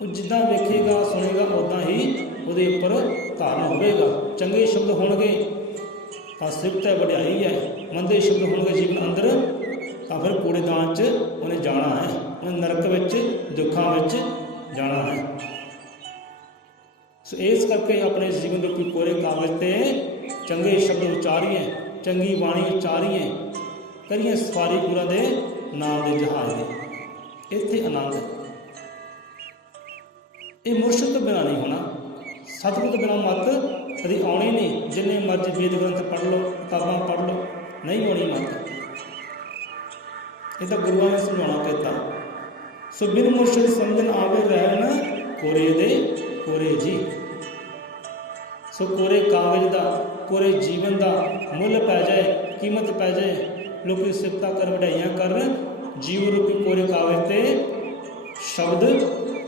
ਉਹ ਜਿੱਦਾਂ ਵੇਖੇਗਾ ਸੁਣੇਗਾ ਉੱਦਾਂ ਹੀ ਉਹਦੇ ਉੱਪਰ ਧਾਰਨ ਹੋਵੇਗਾ। ਚੰਗੇ ਸ਼ਬਦ ਹੋਣਗੇ ਤਾਂ ਸਿਫਤ ਹੈ, ਵਡਿਆਈ ਹੈ। ਮੰਦੇ ਸ਼ਬਦ ਹੋਣਗੇ ਜੀਵਨ ਅੰਦਰ ਤਾਂ ਫਿਰ ਕੂੜੇਦਾਨ 'ਚ ਉਹਨੇ ਜਾਣਾ ਹੈ, ਉਹਨੇ ਨਰਕ ਵਿੱਚ ਦੁੱਖਾਂ ਵਿੱਚ ਜਾਣਾ ਹੈ। ਸੋ ਇਸ ਕਰਕੇ ਆਪਣੇ ਜੀਵਨ ਰੂਪੀ ਕੋਰੇ ਕਾਗਜ਼ 'ਤੇ ਚੰਗੇ ਸ਼ਬਦ ਉਚਾਰੀਏ, ਚੰਗੀ ਬਾਣੀ ਉਚਾਰੀਏ, ਕਰੀਏ ਸਵਾਰੀ ਗੁਰਾਂ ਦੇ ਨਾਮ ਦੇ ਜਹਾਜ਼ ਦੇ। ਇੱਥੇ ਆਨੰਦ ਇਹ ਮੁਰਸ਼ਿਦ ਤੋਂ ਬਿਨਾਂ ਨਹੀਂ ਹੋਣਾ, ਸਤਿਗੁਰ ਤੋਂ ਬਿਨਾਂ ਮੱਤ ਕਦੀ ਆਉਣੀ ਨਹੀਂ। ਜਿੰਨੇ ਮਰਜ਼ੀ ਵੇਦ ਗ੍ਰੰਥ ਪੜ੍ਹ ਲਓ, ਕਿਤਾਬਾਂ ਪੜ੍ਹ ਲਓ, ਨਹੀਂ ਆਉਣੀ ਮੱਤ। ਇਹ ਤਾਂ ਗੁਰੂਆਂ ਨੇ ਸਮਝਾਉਣਾ ਕੀਤਾ। ਸੋ ਬਿਨ ਮੁਰਸ਼ਿਦ ਸਮਝਣ ਆਵੇ ਰਹਿਣ ਕੋਰੇ ਦੇ ਕੋਰੇ ਜੀ। ਸੋ ਕੋਰੇ ਕਾਗਜ਼ ਦਾ, ਕੋਰੇ ਜੀਵਨ ਦਾ ਮੁੱਲ ਪੈ ਜਾਏ, ਕੀਮਤ ਪੈ ਜਾਏ, ਲੋਕੀ ਸਿਫਤਾਂ ਕਰ ਵਡਾਈਆਂ ਕਰ, ਜੀਵ ਰੂਪੀ ਕੋਰੇ ਕਾਗਜ਼ 'ਤੇ ਸ਼ਬਦ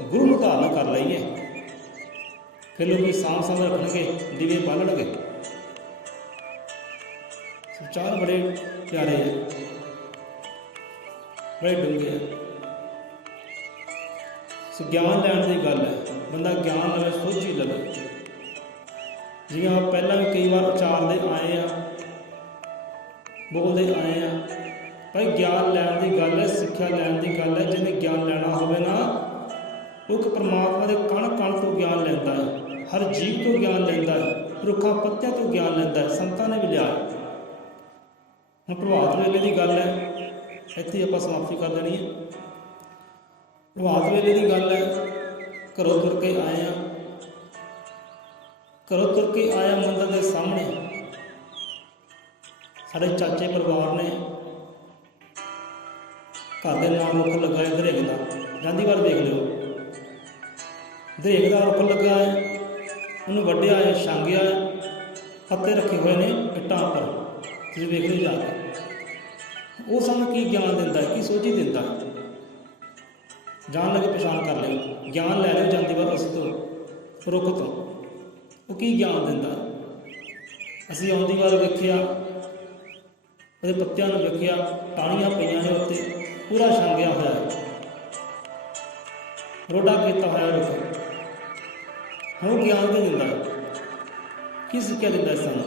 ਗੁਰੂ ਨੂੰ ਧਾਰਨ ਕਰ ਲਈਏ, ਫਿਰ ਲੋਕੀ ਸਾਂਭ ਸਾਂਭ ਰੱਖਣਗੇ, ਦੀਵੇ ਬਾਲਣਗੇ। ਵਿਚਾਰ ਬੜੇ ਪਿਆਰੇ ਹੈ, ਬੜੇ ਡੂੰਘੇ ਹੈ। ਸੋ ਗਿਆਨ ਲੈਣ ਦੀ ਗੱਲ ਹੈ, ਬੰਦਾ ਗਿਆਨ ਲਵੇ, ਸੋਝੀ ਲਵੇ। ਜਿਵੇਂ ਆਪਾਂ ਪਹਿਲਾਂ ਵੀ ਕਈ ਵਾਰ ਉਚਾਰਦੇ ਆਏ ਆ, ਬੋਲਦੇ ਆਏ ਆ, ਭਾਈ ਗਿਆਨ ਲੈਣ ਦੀ ਗੱਲ ਹੈ, ਸਿੱਖਿਆ ਲੈਣ ਦੀ ਗੱਲ ਹੈ। ਜਿਹਨੇ ਗਿਆਨ ਲੈਣਾ ਹੋਵੇ ਨਾ, ਉਹ ਇੱਕ ਪਰਮਾਤਮਾ ਦੇ ਕਣ ਕਣ ਤੋਂ ਗਿਆਨ ਲੈਂਦਾ ਹੈ, ਹਰ ਜੀਵ ਤੋਂ ਗਿਆਨ ਲੈਂਦਾ ਹੈ, ਰੁੱਖਾਂ ਪੱਤਿਆਂ ਤੋਂ ਗਿਆਨ ਲੈਂਦਾ ਹੈ। ਸੰਤਾਂ ਨੇ ਵੀ ਲਿਆ। ਹੁਣ ਪ੍ਰਭਾਤ ਵੇਲੇ ਦੀ ਗੱਲ ਹੈ, ਇੱਥੇ ਆਪਾਂ ਸਮਾਪਤੀ ਕਰ ਦੇਣੀ ਹੈ। ਪ੍ਰਭਾਤ ਵੇਲੇ ਦੀ ਗੱਲ ਹੈ, ਘਰੋਂ ਤੁਰ ਕੇ ਆਏ ਆ, ਘਰੋਂ ਤੁਰ ਕੇ ਆਇਆ ਮੰਦਰ ਦੇ ਸਾਹਮਣੇ ਸਾਡੇ ਚਾਚੇ ਪਰਿਵਾਰ ਨੇ ਘਰ ਦੇ ਨਾਲ ਰੁੱਖ ਲਗਾਏ ਦਰੇਗ ਦਾ। ਜਾਂਦੀ ਵਾਰ ਦੇਖ ਲਿਓ, ਦਰੇਗ ਦਾ ਰੁੱਖ ਲੱਗਾ ਹੈ, ਉਹਨੂੰ ਵੱਢਿਆ ਹੈ, ਛਾਂਗਿਆ ਹੈ, ਪੱਤੇ ਰੱਖੇ ਹੋਏ ਨੇ ਇੱਟਾਂ ਉੱਪਰ, ਤੁਸੀਂ ਵੇਖ ਲਿਓ ਜਾ ਕੇ। ਉਹ ਸਾਨੂੰ ਕੀ ਗਿਆਨ ਦਿੰਦਾ ਹੈ, ਕੀ ਸੋਝੀ ਦਿੰਦਾ ਹੈ, ਜਾਣ ਲੱਗੇ ਪਛਾਣ ਕਰ ਲਿਓ। ਗਿਆਨ ਲੈ ਲਿਓ ਜਾਂਦੀ ਵਾਰ ਉਸ ਤੋਂ, ਰੁੱਖ ਤੋਂ, ਉਹ ਕੀ ਗਿਆਨ ਦਿੰਦਾ। ਅਸੀਂ ਆਉਂਦੀ ਵਾਰ ਵੇਖਿਆ, ਉਹਦੇ ਪੱਤਿਆਂ ਨੂੰ ਵੇਖਿਆ, ਟਾਹਣੀਆਂ ਪਈਆਂ ਨੇ ਉੱਤੇ, ਪੂਰਾ ਛਾਂਗਿਆ ਹੋਇਆ, ਰੋਡਾ ਕੀਤਾ ਹੋਇਆ ਰੁੱਖ। ਹੁਣ ਉਹ ਗਿਆਨ ਦੇ ਦਿੰਦਾ, ਕੀ ਸਿੱਖਿਆ ਦਿੰਦਾ ਸਾਨੂੰ।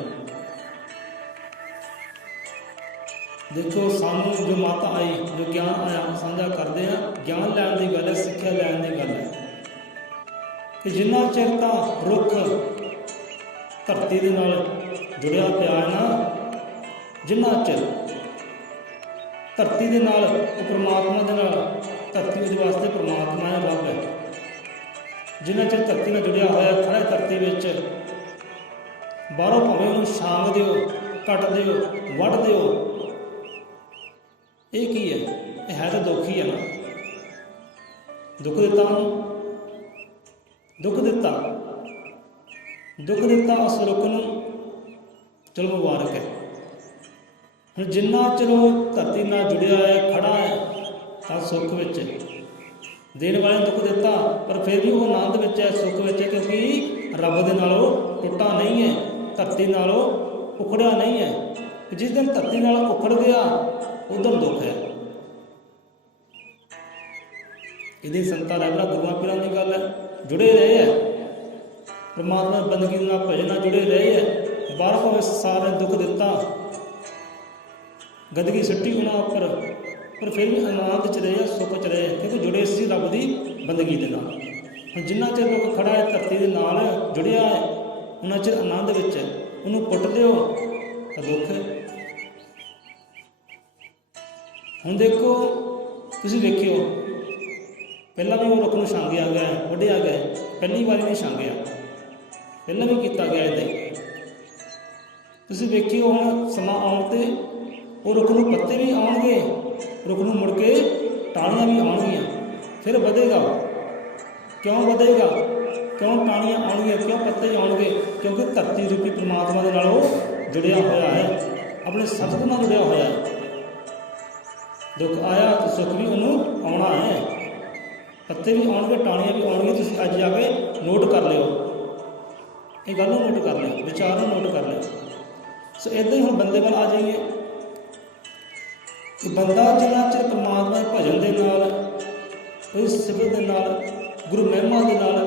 ਦੇਖੋ ਸਾਨੂੰ ਜੋ ਮਾਤਾ ਆਈ, ਜੋ ਗਿਆਨ ਆਇਆ, ਸਾਂਝਾ ਕਰਦੇ ਆ। ਗਿਆਨ ਲੈਣ ਦੀ ਗੱਲ ਹੈ, ਸਿੱਖਿਆ ਲੈਣ ਦੀ ਗੱਲ ਹੈ ਕਿ ਜਿੰਨਾ ਚਿਰ ਤਾਂ ਰੁੱਖ ਧਰਤੀ ਦੇ ਨਾਲ ਜੁੜਿਆ ਪਿਆ ਹੈ ਨਾ, ਜਿੰਨਾ ਚਿਰ ਧਰਤੀ ਦੇ ਨਾਲ, ਉਹ ਪਰਮਾਤਮਾ ਦੇ ਨਾਲ, ਧਰਤੀ ਉਹਦੇ ਵਾਸਤੇ ਪਰਮਾਤਮਾ ਹੈ, ਰੱਬ ਹੈ। ਜਿੰਨਾ ਚਿਰ ਧਰਤੀ ਨਾਲ ਜੁੜਿਆ ਹੋਇਆ, ਖੜਾ ਧਰਤੀ ਵਿੱਚ, ਬਾਹਰੋਂ ਭਾਵੇਂ ਉਹਨੂੰ ਛਾਂਗ ਦਿਓ, ਕੱਟ ਦਿਓ, ਵੱਢ ਦਿਓ, ਇਹ ਕੀ ਹੈ? ਇਹ ਹੈ ਤਾਂ ਦੁੱਖ ਹੀ ਹੈ ਨਾ। ਦੁੱਖ ਦਿੱਤਾ ਉਹਨੂੰ, ਦੁੱਖ ਦਿੱਤਾ, ਦੁੱਖ ਦਿੱਤਾ ਉਸ ਰੁੱਖ ਨੂੰ, ਚਲੋ ਮੁਬਾਰਕ ਹੈ। ਹੁਣ ਜਿੰਨਾ ਚਿਰ ਉਹ ਧਰਤੀ ਨਾਲ ਜੁੜਿਆ ਹੈ, ਖੜਾ ਹੈ, ਤਾਂ ਸੁੱਖ ਵਿੱਚ ਦੇਣ ਵਾਲੇ ਨੂੰ ਦੁੱਖ ਦਿੱਤਾ, ਪਰ ਫਿਰ ਵੀ ਉਹ ਆਨੰਦ ਵਿੱਚ ਹੈ, ਸੁੱਖ ਵਿੱਚ ਹੈ, ਕਿਉਂਕਿ ਰੱਬ ਦੇ ਨਾਲੋਂ ਟੁੱਟਾ ਨਹੀਂ ਹੈ, ਧਰਤੀ ਨਾਲੋਂ ਉਖੜਿਆ ਨਹੀਂ ਹੈ। ਜਿਸ ਦਿਨ ਧਰਤੀ ਨਾਲ ਉਖੜ ਗਿਆ, ਉਦੋਂ ਦੁੱਖ ਹੈ। ਇਹਦੀ ਸੰਤਾਂ ਰਹਿਬਰਾਂ ਗੁਰੂਆਂ ਪੀਰਾਂ ਦੀ ਗੱਲ ਹੈ, ਜੁੜੇ ਰਹੇ ਹੈ, ਪਰਮਾਤਮਾ ਬੰਦਗੀ ਨਾਲ, ਭਜਨ ਨਾਲ ਜੁੜੇ ਰਹੇ ਹੈ। ਬਾਹਰ ਭਾਵੇਂ ਸੰਸਾਰ ਨੇ ਦੁੱਖ ਦਿੱਤਾ, ਗੰਦਗੀ ਸੁੱਟੀ ਉਹਨਾਂ ਉੱਪਰ, ਪਰ ਫਿਰ ਵੀ ਆਨੰਦ 'ਚ ਰਹੇ, ਸੁੱਖ 'ਚ ਰਹੇ, ਕਿਉਂਕਿ ਜੁੜੇ ਸੀ ਰੱਬ ਦੀ ਬੰਦਗੀ ਦੇ ਨਾਲ। ਹੁਣ ਜਿੰਨਾ ਚਿਰ ਲੋਕ ਖੜਾ ਹੈ, ਧਰਤੀ ਦੇ ਨਾਲ ਜੁੜਿਆ ਹੈ, ਉਹਨਾਂ ਚਿਰ ਆਨੰਦ ਵਿੱਚ ਹੈ। ਉਹਨੂੰ ਪੁੱਟ ਦਿਓ ਤਾਂ ਦੁੱਖ ਹੈ। ਹੁਣ ਦੇਖੋ, ਤੁਸੀਂ ਵੇਖਿਓ, ਪਹਿਲਾਂ ਵੀ ਉਹ ਰੁੱਖ ਨੂੰ ਛਾਂਗਿਆ ਗਿਆ, ਵੱਢਿਆ ਗਿਆ, ਪਹਿਲੀ ਵਾਰੀ ਨਹੀਂ ਛਾਂਗਿਆ, ਪਹਿਲਾਂ ਵੀ ਕੀਤਾ ਗਿਆ ਇੱਦਾਂ ਹੀ। ਤੁਸੀਂ ਵੇਖਿਓ, ਹੁਣ ਸਮਾਂ ਆਉਣ 'ਤੇ ਉਹ ਰੁੱਖ ਨੂੰ ਪੱਤੇ ਵੀ ਆਉਣਗੇ, ਰੁੱਖ ਨੂੰ ਮੁੜ ਕੇ ਟਾਹਣੀਆਂ ਵੀ ਆਉਣਗੀਆਂ, ਫਿਰ ਵਧੇਗਾ। ਕਿਉਂ ਵਧੇਗਾ? ਕਿਉਂ ਟਾਹਣੀਆਂ ਆਉਣਗੀਆਂ, ਕਿਉਂ ਪੱਤੇ ਆਉਣਗੇ? ਕਿਉਂਕਿ ਧਰਤੀ ਰੂਪੀ ਪਰਮਾਤਮਾ ਦੇ ਨਾਲ ਉਹ ਜੁੜਿਆ ਹੋਇਆ ਹੈ, ਆਪਣੇ ਸਤਿਗੁਰ ਨਾਲ ਜੁੜਿਆ ਹੋਇਆ ਹੈ। ਦੁੱਖ ਆਇਆ ਤਾਂ ਸੁੱਖ ਵੀ ਉਹਨੂੰ ਆਉਣਾ ਹੈ, ਪੱਤੇ ਵੀ ਆਉਣਗੇ, ਟਾਹਣੀਆਂ ਵੀ ਆਉਣਗੀਆਂ। ਤੁਸੀਂ ਅੱਜ ਜਾ ਕੇ ਨੋਟ ਕਰ ਲਿਓ, ਇਹ ਗੱਲ ਨੂੰ ਨੋਟ ਕਰ ਲਿਓ, ਵਿਚਾਰ ਨੂੰ ਨੋਟ ਕਰ ਲਿਓ। ਸੋ ਇੱਦਾਂ ਹੀ ਹੁਣ ਬੰਦੇ ਵੱਲ ਆ ਜਾਈਏ ਕਿ ਬੰਦਾ ਜਿੰਨਾ ਚਿਰ ਪਰਮਾਤਮਾ ਦੇ ਭਜਨ ਦੇ ਨਾਲ, ਉਹਦੀ ਸਿਫਤ ਦੇ ਨਾਲ, ਗੁਰੂ ਮਹਿਮਾ ਦੇ ਨਾਲ,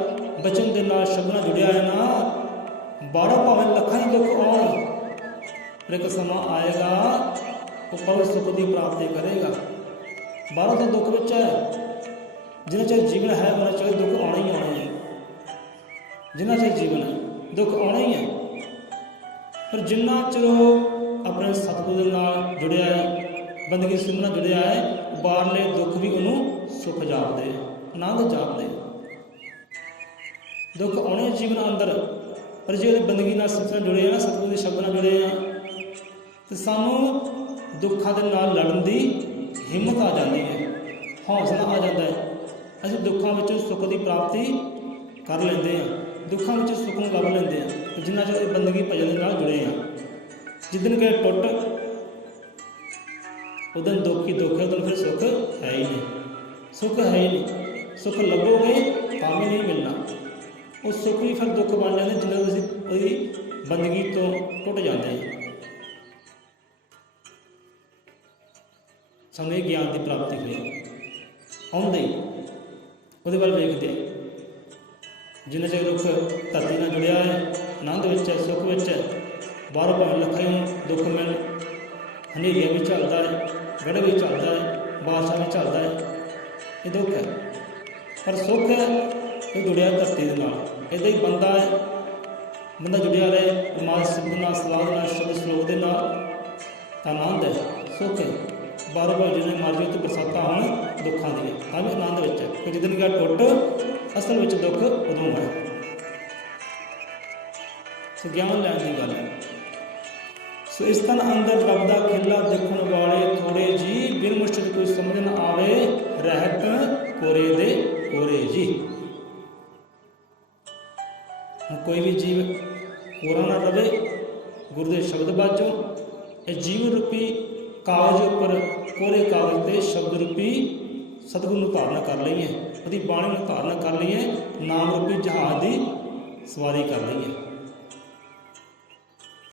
ਬਚਨ ਦੇ ਨਾਲ, ਸ਼ਬਦ ਨਾਲ ਜੁੜਿਆ ਹੈ ਨਾ, ਬਾਹਰੋਂ ਭਾਵੇਂ ਲੱਖਾਂ ਹੀ ਦੁੱਖ ਆਉਣ, ਪਰ ਇੱਕ ਸਮਾਂ ਆਏਗਾ ਉਹ ਪਰਮ ਸੁੱਖ ਦੀ ਪ੍ਰਾਪਤੀ ਕਰੇਗਾ। ਬਾਹਰੋਂ ਤਾਂ ਦੁੱਖ ਵਿੱਚ ਹੈ, ਜਿੰਨਾ ਚਿਰ ਜੀਵਨ ਹੈ ਉਹਨਾਂ ਚਿਰ ਦੁੱਖ ਆਉਣੇ ਹੀ ਆਉਣੇ ਹੈ, ਜਿੰਨਾ ਚਿਰ ਜੀਵਨ ਹੈ ਦੁੱਖ ਆਉਣੇ ਹੀ ਹੈ। ਪਰ ਜਿੰਨਾ ਚਿਰ ਉਹ ਆਪਣੇ ਸਤਿਗੁਰੂ ਦੇ ਨਾਲ ਜੁੜਿਆ ਹੈ, ਬੰਦਗੀ ਸਿੰਘ ਨਾਲ ਜੁੜਿਆ ਹੈ, ਬਾਹਰਲੇ ਦੁੱਖ ਵੀ ਉਹਨੂੰ ਸੁੱਖ ਜਾਪਦੇ, ਆਨੰਦ ਜਾਪਦੇ। ਦੁੱਖ ਆਉਣੇ ਜੀਵਨ ਅੰਦਰ, ਪਰ ਜੇ ਉਹਦੀ ਬੰਦਗੀ ਨਾਲ ਸਿੱਖ ਨਾਲ ਜੁੜੇ ਆ ਨਾ, ਸਤਿਗੁਰੂ ਦੇ ਸ਼ਬਦ ਨਾਲ ਜੁੜੇ ਆ, ਤੇ ਸਾਨੂੰ ਦੁੱਖਾਂ ਦੇ ਨਾਲ ਲੜਨ ਦੀ ਹਿੰਮਤ ਆ ਜਾਂਦੀ ਹੈ, ਹੌਸਲਾ ਆ ਜਾਂਦਾ ਹੈ। ਅਸੀਂ ਦੁੱਖਾਂ ਵਿੱਚੋਂ ਸੁੱਖ ਦੀ ਪ੍ਰਾਪਤੀ ਕਰ ਲੈਂਦੇ ਹਾਂ, ਦੁੱਖਾਂ ਵਿੱਚ ਸੁੱਖ ਨੂੰ ਲੱਭ ਲੈਂਦੇ ਹਾਂ, ਜਿੰਨਾ ਚਿਰ ਇਹ ਬੰਦਗੀ ਭਜਨ ਦੇ ਨਾਲ ਜੁੜੇ ਹਾਂ। ਜਿੱਦਣ ਕਿ ਟੁੱਟ ਉਦੋਂ ਦੁੱਖ ਹੀ ਦੁੱਖ ਹੈ, ਉਦੋਂ ਫਿਰ ਸੁੱਖ ਹੈ ਹੀ ਨਹੀਂ, ਸੁੱਖ ਹੈ ਹੀ ਨਹੀਂ। ਸੁੱਖ ਲੱਭੋਗੇ ਤਾਂ ਵੀ ਨਹੀਂ ਮਿਲਣਾ, ਉਹ ਸੁੱਖ ਵੀ ਫਿਰ ਦੁੱਖ ਬਣ ਜਾਂਦੇ ਜਿੰਨਾ ਅਸੀਂ ਉਹਦੀ ਬੰਦਗੀ ਤੋਂ ਟੁੱਟ ਜਾਂਦੇ ਹਾਂ। ਸਾਨੂੰ ਇਹ ਗਿਆਨ ਦੀ ਪ੍ਰਾਪਤੀ ਹੋਈ, ਆਉਂਦੇ ਹੀ ਉਹਦੇ ਵੱਲ ਵੇਖਦੇ, ਜਿੰਨਾ ਚਿਰ ਰੁੱਖ ਧਰਤੀ ਨਾਲ ਜੁੜਿਆ ਹੈ, ਆਨੰਦ ਵਿੱਚ ਹੈ, ਸੁੱਖ ਵਿੱਚ ਹੈ, ਬਾਹਰੋਂ ਭਾਵੇਂ ਲੱਖਾਂ ਹੀ ਦੁੱਖ ਮਿਲ, ਹਨੇਰੀਆਂ ਵੀ ਚੱਲਦਾ ਹੈ, ਗੜ੍ਹ ਵੀ ਚੱਲਦਾ ਹੈ, ਬਾਰਿਸ਼ਾਂ ਵੀ ਚੱਲਦਾ ਹੈ, ਇਹ ਦੁੱਖ ਹੈ। ਪਰ ਸੁੱਖ ਹੈ ਇਹ ਜੁੜਿਆ ਧਰਤੀ ਦੇ ਨਾਲ। ਇੱਦਾਂ ਹੀ ਬੰਦਾ ਹੈ, ਬੰਦਾ ਜੁੜਿਆ ਰਹੇ ਪਰਮਾਤਮਾ ਸਿਮਰਨ ਨਾਲ, ਸਲਾਹ ਨਾਲ, ਸ਼ਬਦ ਸਲੋਕ ਦੇ ਨਾਲ, ਤਾਂ ਆਨੰਦ ਹੈ, ਸੁੱਖ ਹੈ। ਬਾਹਰੋਂ ਭਾਵੇਂ ਜਿੰਨੇ ਮਰਜ਼ੀ ਉੱਤੇ ਬਰਸਾਤਾਂ ਹੋਣ ਦੁੱਖਾਂ ਦੀਆਂ, ਤਾਂ ਵੀ ਆਨੰਦ ਵਿੱਚ ਹੈ, ਕਿ ਜਿੱਦਣ ਕਿ ਟੁੱਟ ਅਸਲ ਵਿੱਚ ਦੁੱਖ ਉਦੋਂ ਹੈ। ਸੋ ਗਿਆਨ ਲੈਣ ਦੀ ਗੱਲ ਹੈ। ਸੋ ਇਸ ਤਨ ਅੰਦਰ ਰੱਬ ਦਾ ਖੇਲਾ ਦੇਖਣ ਵਾਲੇ ਥੋੜੇ ਜੀ, ਬਿਨ ਮੁਰਸ਼ਿਦ ਕੋਈ ਸਮਝ ਨਾ ਆਵੇ, ਰਹਿਤ ਕੋਰੇ ਦੇ ਕੋਰੇ ਜੀ। ਕੋਈ ਵੀ ਜੀਵ ਕੋਰਾ ਨਾ ਰਵੇ ਗੁਰੂ ਦੇ ਸ਼ਬਦ ਬਾਝੋਂ। ਇਹ ਜੀਵਨ ਰੂਪੀ ਕਾਗਜ਼ ਉੱਪਰ, ਕੋਰੇ ਕਾਗਜ਼ 'ਤੇ ਸ਼ਬਦ ਰੂਪੀ ਸਤਿਗੁਰੂ ਨੂੰ ਧਾਰਨਾ ਕਰ ਲਈਏ, ਉਹਦੀ ਬਾਣੀ ਨੂੰ ਧਾਰਨਾ ਕਰ ਲਈਏ, ਨਾਮ ਰੂਪੀ ਜਹਾਜ਼ ਦੀ ਸਵਾਰੀ ਕਰ ਲਈਏ।